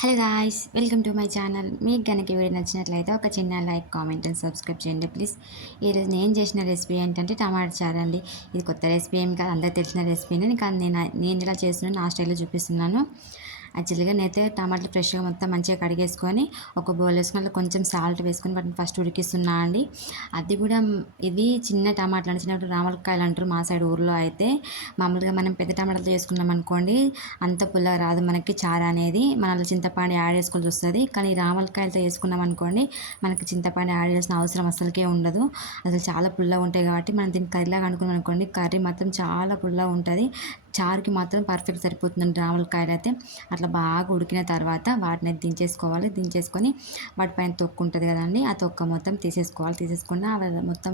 Hello guys, welcome to my channel. మీకు కనుక video నచ్చినట్లయితే ఒక చిన్న లైక్, కామెంట్ అండ్ సబ్స్క్రైబ్ చేయండి ప్లీజ్. ఈరోజు నేను చేసిన రెసిపీ ఏంటంటే టమాటా చారు అండి. ఇది కొత్త రెసిపీ ఏం కాదు, అందరికి తెలిసిన రెసిపీని, కానీ నేను ఎలా చేస్తున్నాను నా స్టైల్లో చూపిస్తున్నాను. యాక్చువల్గా నేనైతే టమాటాలు ఫ్రెష్గా మొత్తం మంచిగా కడిగేసుకొని ఒక బౌల్ వేసుకొని అట్లా కొంచెం సాల్ట్ వేసుకొని వాటిని ఫస్ట్ ఉడికిస్తున్నా అండి. అది కూడా ఇది చిన్న టమాటాలు అంటే చిన్న రామలకాయలు అంటారు మా సైడ్ ఊర్లో. అయితే మామూలుగా మనం పెద్ద టమాటాలతో చేసుకున్నాం అనుకోండి అంత పుల్ల రాదు మనకి చారు అనేది. మన చింతపండు యాడ్ చేసుకోవాల్సి వస్తుంది. కానీ రామలకాయలతో వేసుకున్నాం అనుకోండి మనకి చింతపండు యాడ్ చేసిన అవసరం అసలుకే ఉండదు. అసలు చాలా పుల్లగా ఉంటాయి కాబట్టి మనం దీన్ని కర్రీలాగా అనుకున్నాం అనుకోండి కర్రీ మాత్రం చాలా పుల్లగా ఉంటుంది. చారుకి మాత్రం పర్ఫెక్ట్ సరిపోతుందండి రామలకాయలు అయితే. అట్లా బాగా ఉడికిన తర్వాత వాటిని దించేసుకోవాలి. దించేసుకొని వాటిపైన తొక్కు ఉంటుంది కదండి, ఆ తొక్క మొత్తం తీసేసుకోవాలి. తీసేసుకున్న మొత్తం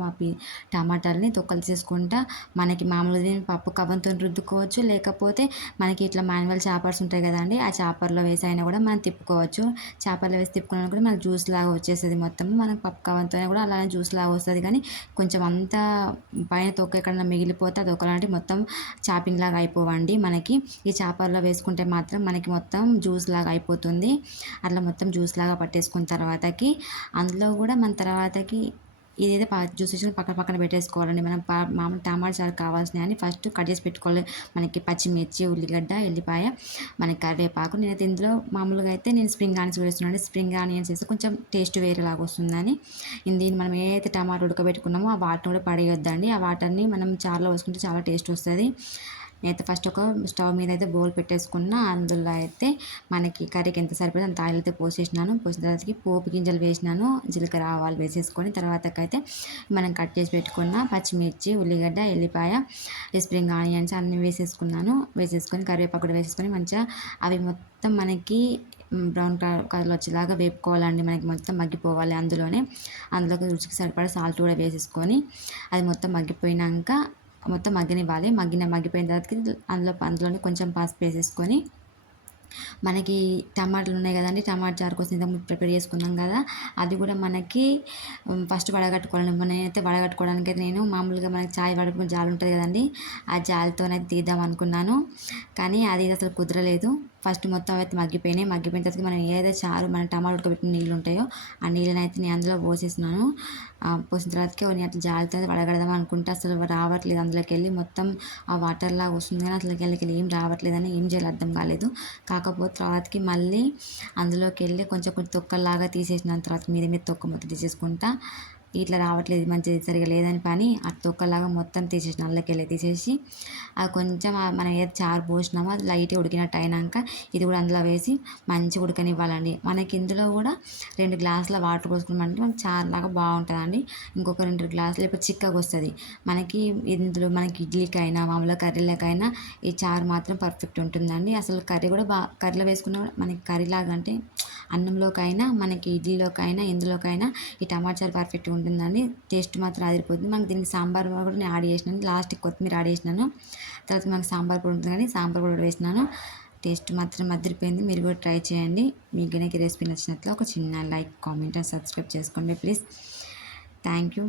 టమాటాలని తొక్కలు తీసేసుకుంటా మనకి మామూలుగా పప్పు కవ్వంతో రుద్దుకోవచ్చు, లేకపోతే మనకి ఇట్లా మాన్యువల్ చాపర్స్ ఉంటాయి కదండి, ఆ చాపర్లో వేసి అయినా కూడా మనం తిప్పుకోవచ్చు. చాపర్లో వేసి తిప్పుకున్నా కూడా మనకు జ్యూస్ లాగా వచ్చేస్తుంది. మొత్తం మనకు పప్పు కవ్వంతో కూడా అలానే జ్యూస్ లాగా వస్తుంది. కానీ కొంచెం అంతా పైన తొక్క ఎక్కడన్నా మిగిలిపోతే అది ఒకలాంటి మొత్తం చాపింగ్ లాగా అయిపోవండి. మనకి ఈ చాపర్లో వేసుకుంటే మాత్రం మనకి మొత్తం జ్యూస్ లాగా అయిపోతుంది. అట్లా మొత్తం జ్యూస్ లాగా పట్టేసుకున్న తర్వాతకి అందులో కూడా మన తర్వాతకి ఇదైతే జ్యూస్ వేసిన పక్కన పక్కన పెట్టేసుకోవాలండి. మనం మామూలు టమాటా చారు కావాల్సినవి అని ఫస్ట్ కట్ చేసి పెట్టుకోవాలి. మనకి పచ్చిమిర్చి, ఉల్లిగడ్డ, ఎల్లిపాయ, మనకి కరివేపాకు. నేనైతే ఇందులో మామూలుగా అయితే నేను స్ప్రింగ్ ఆనియన్స్ వేస్తున్నాను. స్ప్రింగ్ ఆనియన్స్ వేస్తే కొంచెం టేస్ట్ వేరేలాగా వస్తుందని. దీన్ని మనం ఏదైతే టమాటా ఉడకబెట్టుకున్నామో ఆ వాటర్ కూడా పడేయొద్దండి. ఆ వాటర్ని మనం చారులో వేసుకుంటే చాలా టేస్ట్ వస్తుంది. నేనైతే ఫస్ట్ ఒక స్టవ్ మీద అయితే బౌల్ పెట్టేసుకున్న. అందులో అయితే మనకి కర్రీకి ఎంత సరిపోతుందో అంత ఆయిల్ అయితే పోసేసినాను. పోసిన తర్వాతకి పోపు గింజలు వేసినాను, జీలకర్ర ఆవాలు వేసేసుకొని తర్వాతకైతే మనం కట్ చేసి పెట్టుకున్న పచ్చిమిర్చి, ఉల్లిగడ్డ, ఎల్లిపాయ, స్ప్రింగ్ ఆనియన్స్ అన్నీ వేసేసుకున్నాను. వేసేసుకొని కరివేపాకు కూడా వేసేసుకొని మంచిగా అవి మొత్తం మనకి బ్రౌన్ కలర్ వచ్చేలాగా వేపుకోవాలండి. మనకి మొత్తం మగ్గిపోవాలి అందులోకి రుచికి సరిపడా సాల్ట్ కూడా వేసేసుకొని అది మొత్తం మగ్గిపోయినాక మొత్తం మగ్గనివ్వాలి. మగ్గిపోయిన తర్వాతకి అందులోనే కొంచెం పసుపు వేసేసుకొని మనకి టమాటాలు ఉన్నాయి కదండి, టమాటా చారు కోసం ఇంతకుముందు ప్రిపేర్ చేసుకున్నాం కదా, అది కూడా మనకి ఫస్ట్ వడగట్టుకోవాలండి. నేనైతే వడగట్టుకోవడానికి అయితే నేను మామూలుగా మనకి చాయ్ వడకునే జాలి ఉంటుంది కదండి, ఆ జాలితోనైతే తీద్దాం అనుకున్నాను. కానీ అది అసలు కుదరలేదు. ఫస్ట్ మొత్తం అయితే మగ్గిపోయిన తర్వాత మనం ఏదైతే చారు మన టమాటా ఉడకబెట్టిన నీళ్ళు ఉంటాయో ఆ నీళ్ళని అయితే నేను అందులో పోసేసినాను. పోసిన తర్వాతకి నేను అట్లా జాలితో వడగడదాం అనుకుంటే అసలు రావట్లేదు. అందులోకి వెళ్ళి మొత్తం ఆ వాటర్ లాగా వస్తుంది కానీ అసలు వెళ్ళి ఏం రావట్లేదని ఏం చేయాలి అర్థం కాలేదు. కాకపోతే తర్వాతకి మళ్ళీ అందులోకి వెళ్ళి కొంచెం తొక్కలాగా తీసేసిన తర్వాత మీద తొక్క మొత్తం తీసేసుకుంటా ఇట్లా రావట్లేదు మంచిది సరిగా లేదని పని ఆ తొక్కలాగా మొత్తం తీసేసిన. అందులోకి తీసేసి అది కొంచెం మనం ఏది చారు పోసినామో అది లైట్గా ఉడికినట్టు అయినాక ఇది కూడా అందులో వేసి మంచిగా ఉడకనివ్వాలండి. మనకి ఇందులో కూడా 2 గ్లాసుల వాటర్ పోసుకున్నామంటే మనకి చారులాగా బాగుంటుందండి. ఇంకొక 2 గ్లాసులు ఇప్పుడు చిక్కగా వస్తుంది మనకి. ఇందులో మనకి ఇడ్లీకైనా మామూలుగా కర్రీలకైనా ఈ చారు మాత్రం పర్ఫెక్ట్ ఉంటుందండి. అసలు కర్రీ కూడా కర్రీలో వేసుకున్న మనకి కర్రీలాగా అంటే అన్నంలోకైనా మనకి ఇడ్లీలోకైనా ఎందులోకైనా ఈ టమాటా చారు పర్ఫెక్ట్గా ఉంటుందండి. టేస్ట్ మాత్రం అదిరిపోతుంది. మనకి దీనికి సాంబార్ కూడా నేను యాడ్ చేసినాను. లాస్ట్కి కొత్తిమీర యాడ్ చేసినాను. తర్వాత మనకి సాంబార్ కూడా ఉంటుంది కానీ సాంబార్ కూడా వేసినాను. టేస్ట్ మాత్రం అదిరిపోయింది. మీరు కూడా ట్రై చేయండి. మీకు కనుక రెసిపీ నచ్చినట్లు ఒక చిన్న లైక్, కామెంట్ అండ్ సబ్స్క్రైబ్ చేసుకోండి ప్లీజ్. Thank you.